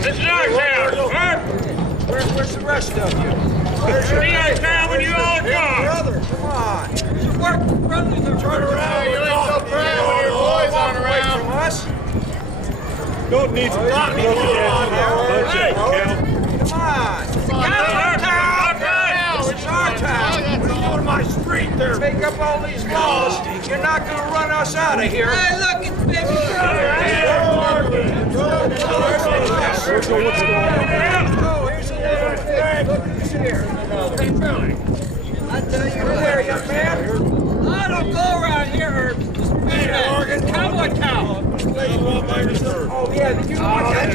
This is our town, huh? Where's the rest of you? Be our town when you all come. Brother, come on. You work with brothers or turn around. You ain't so proud when your boys aren't around. From us. Don't need to talk me Hey! Come on. It's our town. It's our town. Go to my street there. Take up all these walls. You're not going to run us out of here. Hey, look, it's baby brother. Oh, here's a little thing. Look who's here. Hey, Billy. I tell you there, young man. I don't go around here, Herb. It's cowboy town. Oh, yeah, did you want that?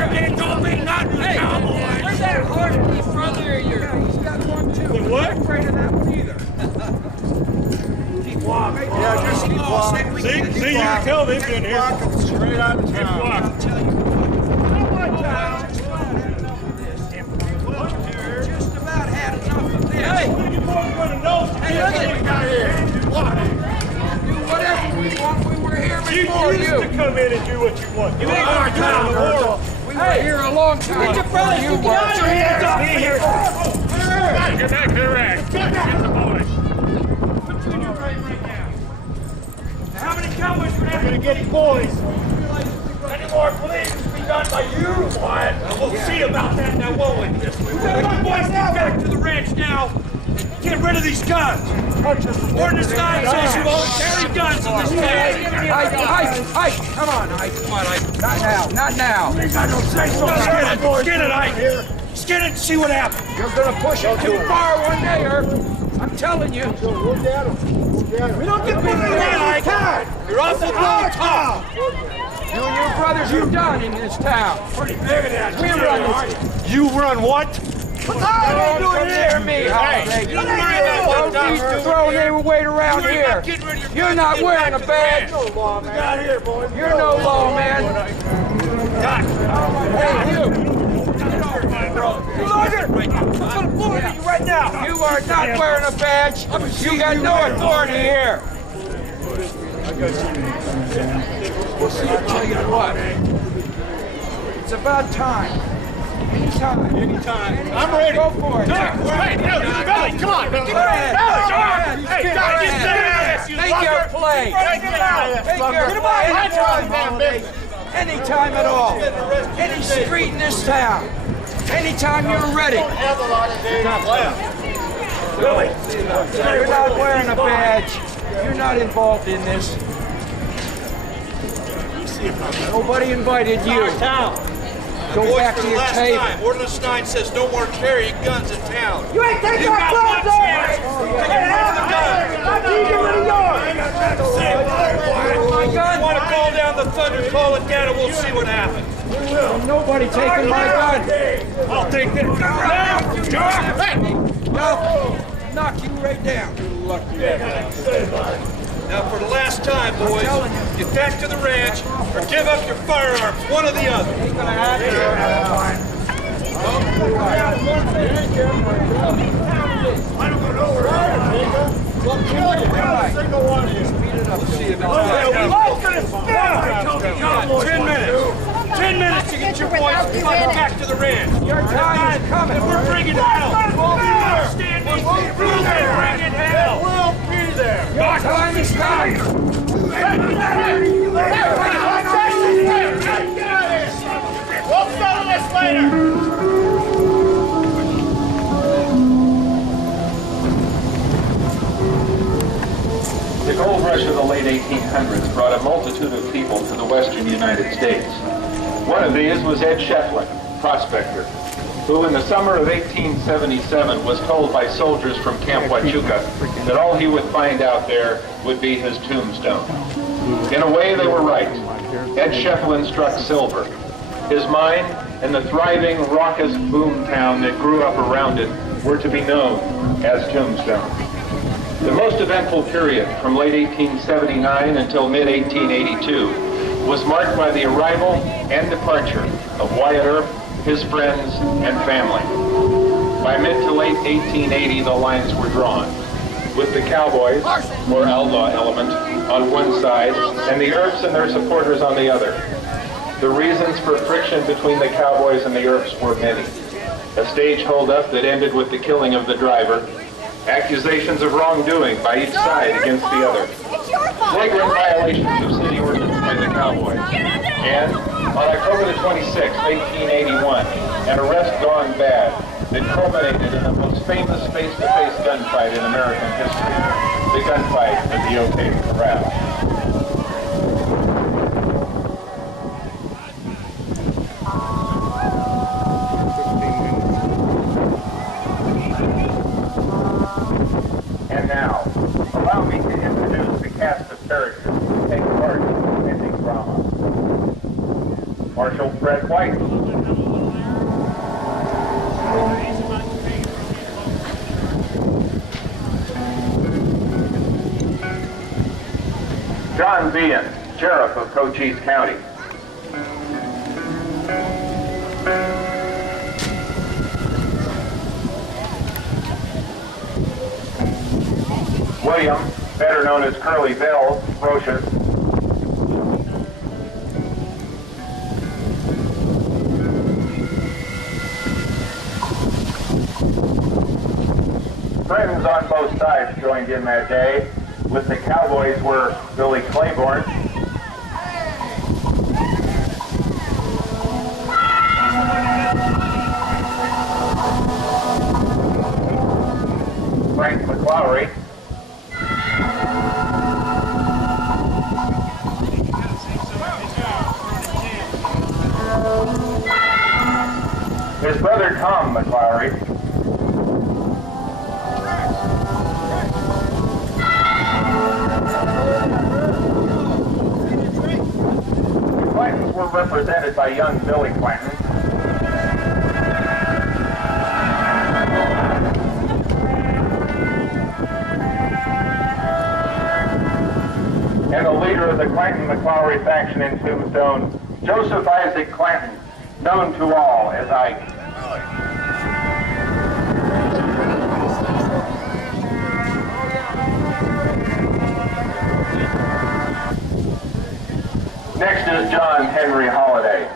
Hey, where's that horse piece brother of yours? He's got one, too. What? I'm not afraid of that one either. Keep walking. Yeah, just keep walking. See, you can tell they've been here. Straight out of town. Walk. I'll tell you. Cowboy town. Just about had enough of this. Hey, You boys gonna know. hey, look at Do whatever we want. We were here You before used to come in and do what you want. You ain't our gonna town, do it Herb. all. We were here a long time. Get your brothers, You get were. out of here. Get back to the rack. Get the boys. How many cowboys are gonna get boys? Any more police be done by you, Wyatt? We'll see about that now, won't we? Boys, get back to the ranch now. Get rid of these guns. Ordinance 9 says you only carry guns in this town. Ike, come on, Ike. Come on, Ike. Not now, not now. I don't say so. Skin it, Ike. Skin it and see what happens. You're gonna push it too far one day, Herb. I'm telling you. We don't get big Ike. You're off the wrong top. You and your brothers are done in this town. Pretty big of that. We run this. You run what? Don't come near me, Holiday. Don't worry about what Don't be Doc's throwing their weight around Worry here. about getting rid of your You're guns not and wearing get a back badge. to the ranch. Get out of here, boys. You're no lawman. Doc. Hey, you. I'm gonna bullet you right now. You are not wearing a badge. You got no authority here. We'll see. I'll tell you what. It's about time. Anytime. I'm ready. Go for it. Hey, Billy, come on. Billy. Go ahead. Hey, Go Doc, ahead. you Make your play. Take your play anytime at all. Any street in this town. Anytime you're ready. Billy. You're not wearing a badge. You're not involved in this. Nobody invited you. Go back to your table. Ordinance 9 says no more carrying guns in town. You ain't taking You've our got one clubs over. chance to get rid of the guns. I need you rid of yours. If you want to call down the thunder, call it down, and we'll see what happens. Nobody taking my gun. I'll take this. No. Knock you right down. Now, for the last time, boys, get back to the ranch or give up your firearms, one or the other. I don't know where I am. Single one of you. See about that. 10 minutes. 10 minutes to get your boys back to the ranch. Your time is coming. And we're bringing hell. We'll be there. Bringing hell. We'll be there. Your time is coming. We'll settle this later. The gold rush of the late 1800s brought a multitude of people to the western United States. One of these was Ed Shefflin, prospector, who in the summer of 1877 was told by soldiers from Camp Huachuca that all he would find out there would be his tombstone. In a way, they were right. Ed Shefflin struck silver. His mine and the thriving, raucous boom town that grew up around it were to be known as Tombstone. The most eventful period, from late 1879 until mid-1882, was marked by the arrival and departure of Wyatt Earp, his friends, and family. By mid to late 1880, the lines were drawn, with the cowboys, or outlaw element, on one side, and the Earps and their supporters on the other. The reasons for friction between the cowboys and the Earps were many. A stage holdup that ended with the killing of the driver, accusations of wrongdoing by each side against the other, flagrant violations of city ordinance by the cowboys, and on October the 26th, 1881, an arrest gone bad that culminated in the most famous face-to-face gunfight in American history, the gunfight at the OK Corral. And now, allow me to introduce the cast of characters who take part in the ending drama. Marshal Fred White. John Behan, Sheriff of Cochise County. William, better known as Curly Bill, Brocious. Friends on both sides joined in that day. With the cowboys were Billy Claiborne, Frank McLaury, his brother Tom McLaury, the Clantons were represented by young Billy Clanton, and the leader of the Clanton-McLaury faction in Tombstone, Joseph Isaac Clanton, known to all as Ike. Next is John Henry Holliday,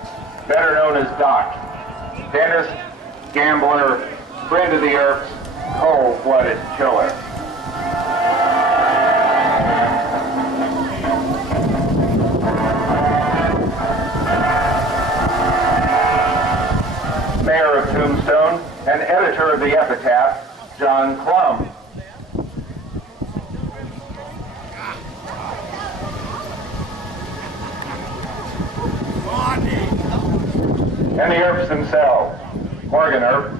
better known as Doc, dentist, gambler, friend of the Earps, cold-blooded killer. Mayor of Tombstone and editor of the Epitaph, John Clum. And the Earps themselves, Morgan Earp,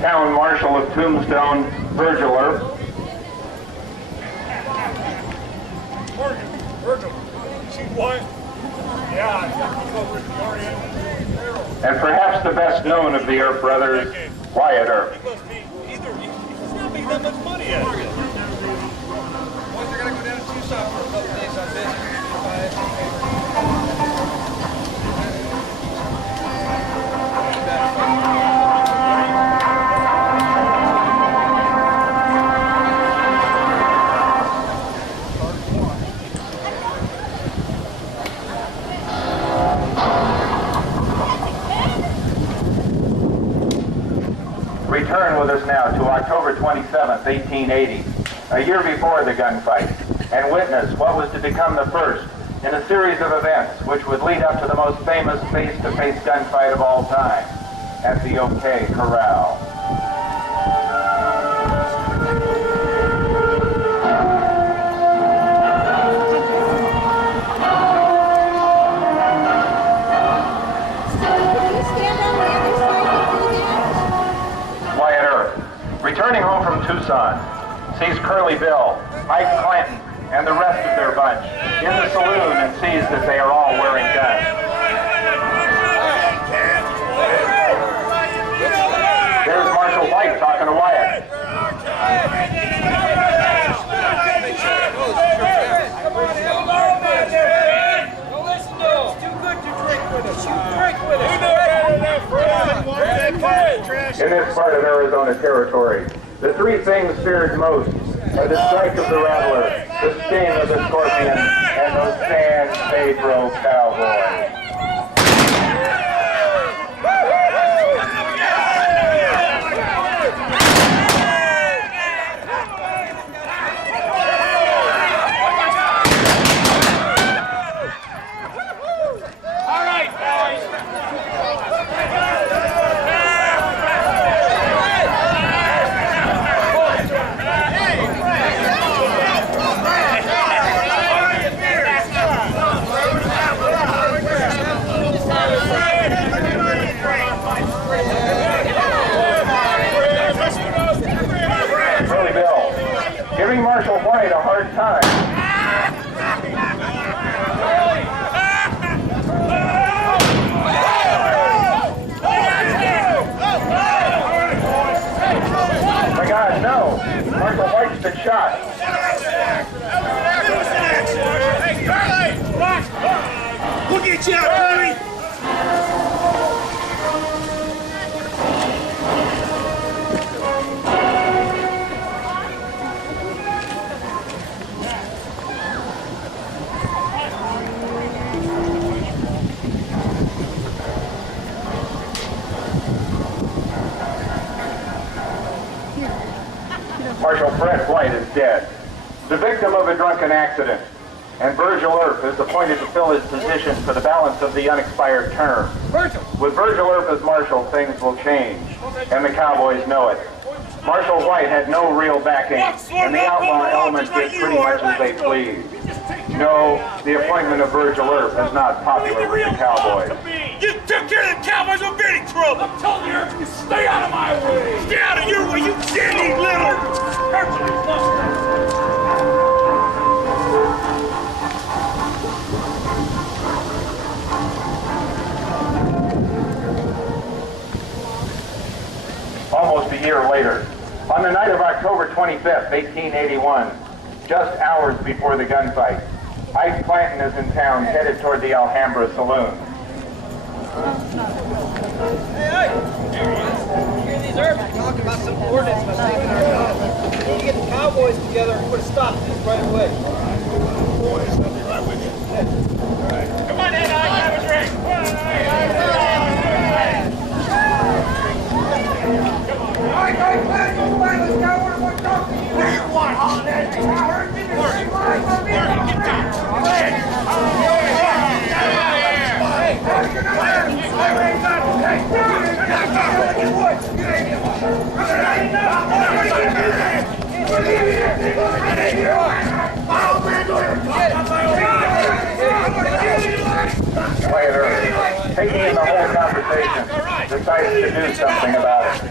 Town Marshal of Tombstone, Virgil Earp, Virgil, see what? Yeah. and perhaps the best known of the Earp brothers, Wyatt Earp. He must be either, he's not making that much money yet. Boys are going to go down to Tucson for a couple days on business. Return with us now to October 27th, 1880, a year before the gunfight, and witness what was to become the first in a series of events which would lead up to the most famous face-to-face gunfight of all time at the OK Corral. Returning home from Tucson, sees Curly Bill, Ike Clanton, and the rest of their bunch in the saloon and sees that they are all wearing guns. There's Marshal In this part of Arizona territory, the three things feared most are the strike of the rattler, the sting of the scorpion, and those San Pedro cowboys. Giving Marshal White a hard time. My God, no! Marshal White's been shot. Hey, Charlie! We'll get you out, Charlie! Marshal Fred White is dead, the victim of a drunken accident, and Virgil Earp is appointed to fill his position for the balance of the unexpired term. With Virgil Earp as marshal, things will change, and the cowboys know it. Marshal White had no real backing, and the outlaw element did pretty much as they pleased. No, the appointment of Virgil Earp is not popular with the cowboys. You took care of the cowboys, we'll get in trouble! I'm telling you, Earp, you stay out of my way! Stay out of your way, you silly little... Almost a year later, on the night of October 25th, 1881, just hours before the gunfight, Ike Clanton is in town headed toward the Alhambra Saloon. Hey, Ike! There he is. Hear these Earps talking about some ordinance about taking our guns. We need to get the cowboys together and put a stop to this right away. Boys, I'll be right with you. All right. Come on in, Ike, have a drink. Come on, Ike, let's go, let's go, we're talking. what do you want, Holiday? Get down. Quiet Earp, taking in the whole conversation, decides to do something about it.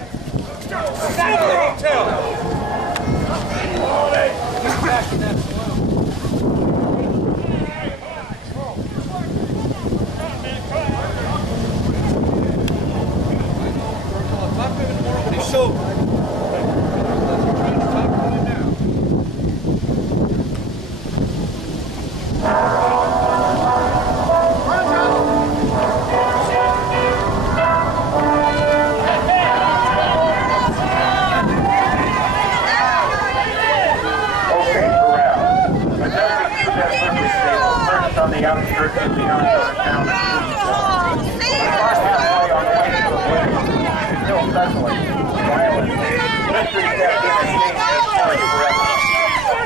OK Corral, a dozen two-bed livery stables perched on the outskirts of the Arizona town of Tombstone. About halfway on the way to the wedding, still suddenly, violent. Mystery stepped in and changed his story forever.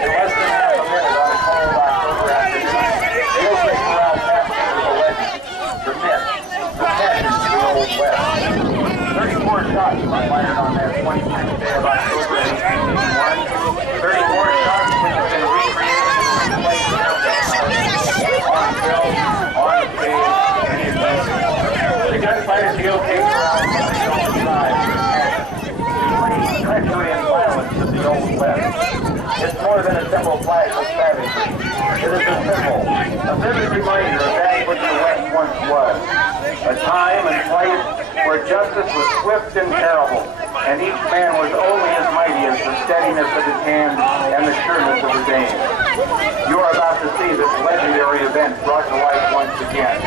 In less than half a minute on a cold October afternoon, the OK Corral passed into the legend, the myth, the legend of the Old West. 34 shots were fired on that 26th day of October 1881. 34 shots which have been recreated and replaced on film, on stage, and in music. The gunfight at the OK Corral survived the treachery and violence of the Old West. It's more than a simple flash of savagery. It is a symbol, a vivid reminder of that which the West once was. A time and place where justice was swift and terrible, and each man was only as mighty as is the steadiness of his hand and the sureness of his aim. You are about to see this legendary event brought to life once again,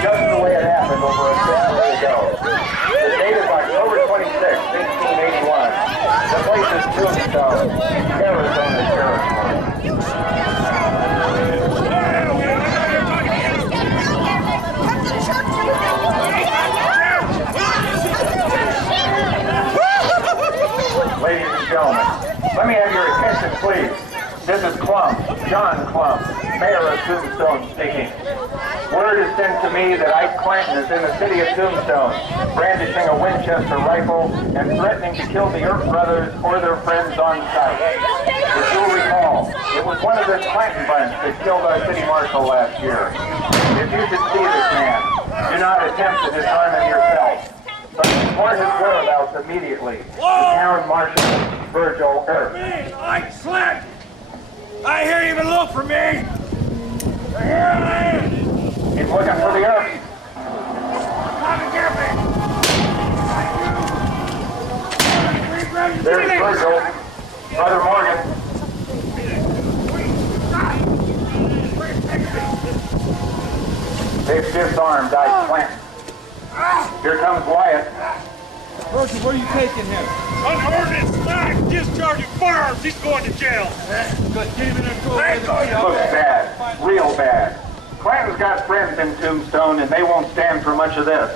just the way it happened over a century ago. The date is October 26, 1681. The place is Tombstone, Arizona Territory. Ladies and gentlemen, let me have your attention, please. This is Clump, John Clump, Mayor of Tombstone speaking. Word is sent to me that Ike Clanton is in the city of Tombstone, brandishing a Winchester rifle and threatening to kill the Earp brothers or their friends on sight. If you'll recall, it was one of this Clanton bunch that killed our city marshal last year. If you should see this man, do not attempt to disarm him yourself, but report his whereabouts immediately to Town Marshal Virgil Earp. Ike Clanton! I hear you've been looking for me! Here I am! He's looking for the Earp. Come and get me! There's Virgil. Brother Morgan. They've disarmed Ike Clanton. Here comes Wyatt. Virgil, where are you taking him? Unordnance back! Discharging firearms! He's going to jail! Good, get him in there, go away. Looks bad. Real bad. Clanton's got friends in Tombstone, and they won't stand for much of this.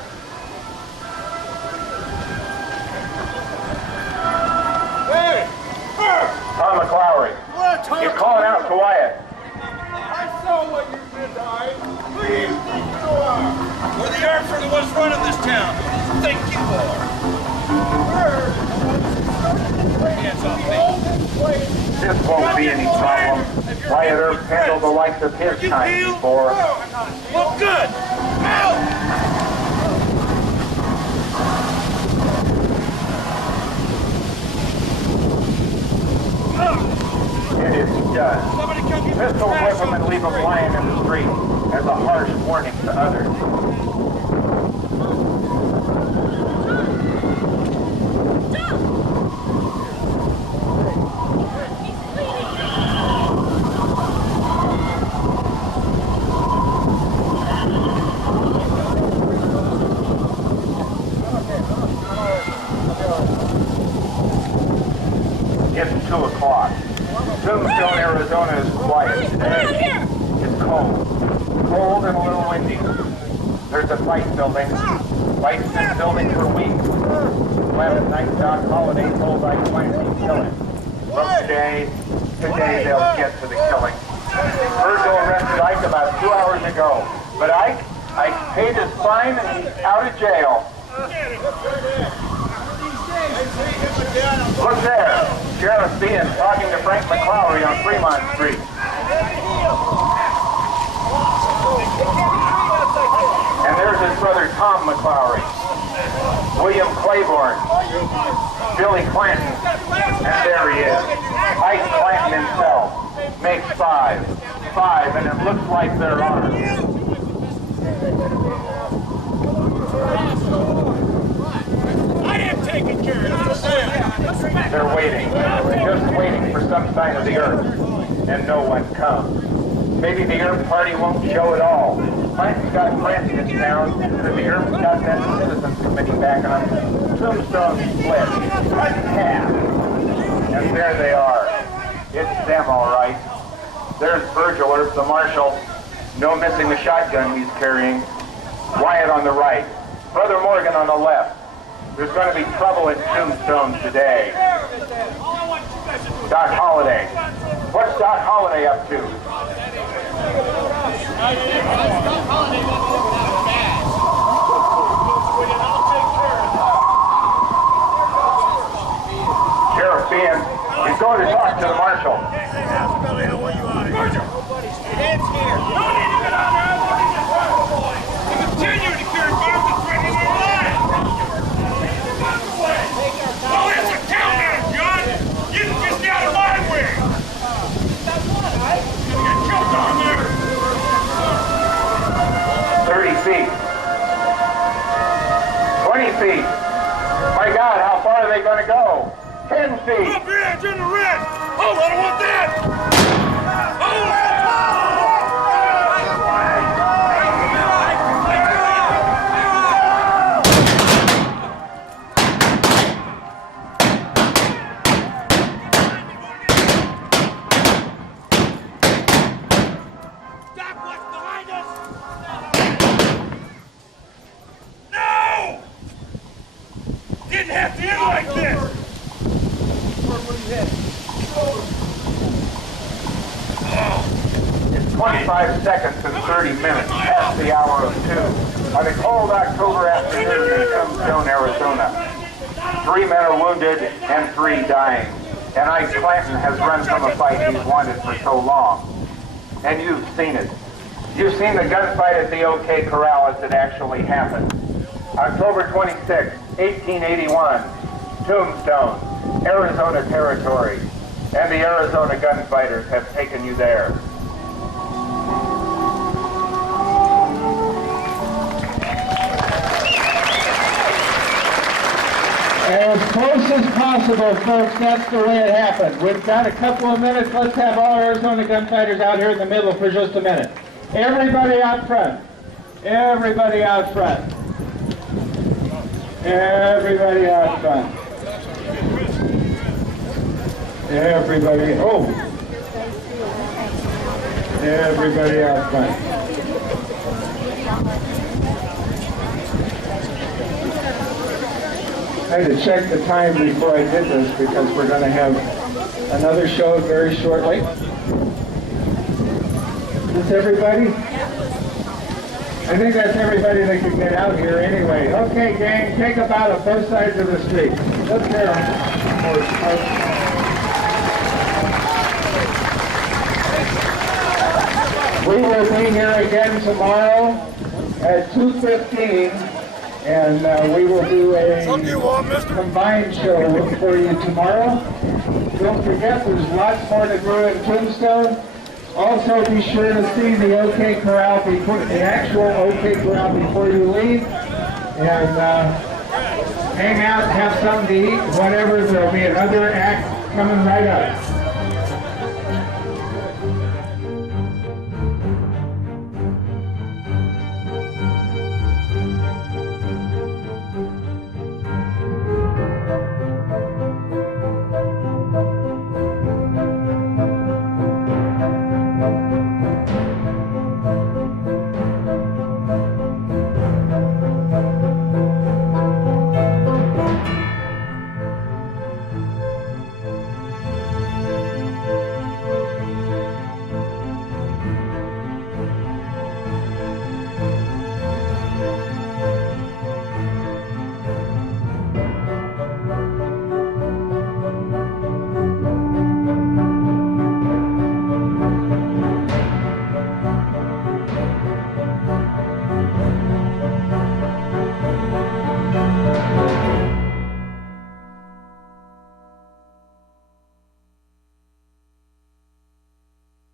Hey! Tom McClowry. He's calling out to Wyatt. I saw what you did to Ike. Please keep it alive. We're the Arps are the ones running this town. Who do you think you are? Hands off me. This won't be any problem. Wyatt Earp handled the likes of his kind before. Well, good. Out! It is done. Pistol whip him and leave him lying in the street as a harsh warning to others. It's 2 o'clock. Tombstone, Arizona is quiet today. It's cold. Cold and a little windy. There's a fight building. Fight's been building for weeks. Last night, Doc Holliday told Ike Clanton he'd kill him. Well, today they'll get to the killing. Virgil arrested Ike about 2 hours ago. But Ike paid his fine and he's out of jail. Look there. Sheriff Bean talking to Frank McClowry on Fremont Street. And there's his brother Tom McClowry, William Claiborne, Billy Clanton, and there he is. Ike Clanton himself makes 5, and it looks like they're armed. I am taking care of this. They're waiting, just waiting for some sign of the Earp, and no one comes. Maybe the Earp party won't show at all. Clanton's got friends in town, but the Earp's got that citizens committee backing them. Tombstone split, cut in half, and there they are. It's them, all right. There's Virgil Earp, the marshal. No missing the shotgun he's carrying. Wyatt on the right. Brother Morgan on the left. There's going to be trouble in Tombstone today. Doc Holliday. What's Doc Holliday up to? Sheriff Bean, he's going to talk to the marshal. It's here. No need to get on there. You continue to carry firearms threatening our lives. Oh, it's a countdown, John. You just get out of my way. You're gonna get killed down there. 30 feet. 20 feet. My God, how far are they going to go? 10 feet. Up your edge in the red. Oh, I don't want that. Oh, didn't have to end like this! 25 seconds and 30 minutes past the hour of 2 on a cold October afternoon in Tombstone, Arizona. 3 men are wounded and 3 dying. And Ike Clanton has run from a fight he's wanted for so long. And you've seen it. You've seen the gunfight at the OK Corral as it actually happened. October 26, 1881, Tombstone, Arizona territory. And the Arizona gunfighters have taken you there. As close as possible, folks, that's the way it happened. We've got a couple of minutes. Let's have all Arizona gunfighters out here in the middle for just a minute. Everybody out front. Everybody out front. Everybody out front. Everybody, everybody out front. I had to check the time before I did this because we're going to have another show very shortly. Is everybody? I think that's everybody that can get out here anyway. Okay, gang, take them out of both sides of the street. Let's hear them. We will be here again tomorrow at 2:15. And we will do a combined show for you tomorrow. Don't forget, there's lots more to do in Tombstone. Also, be sure to see the OK Corral before the actual OK Corral before you leave, and hang out, have something to eat, whatever. There'll be another act coming right up.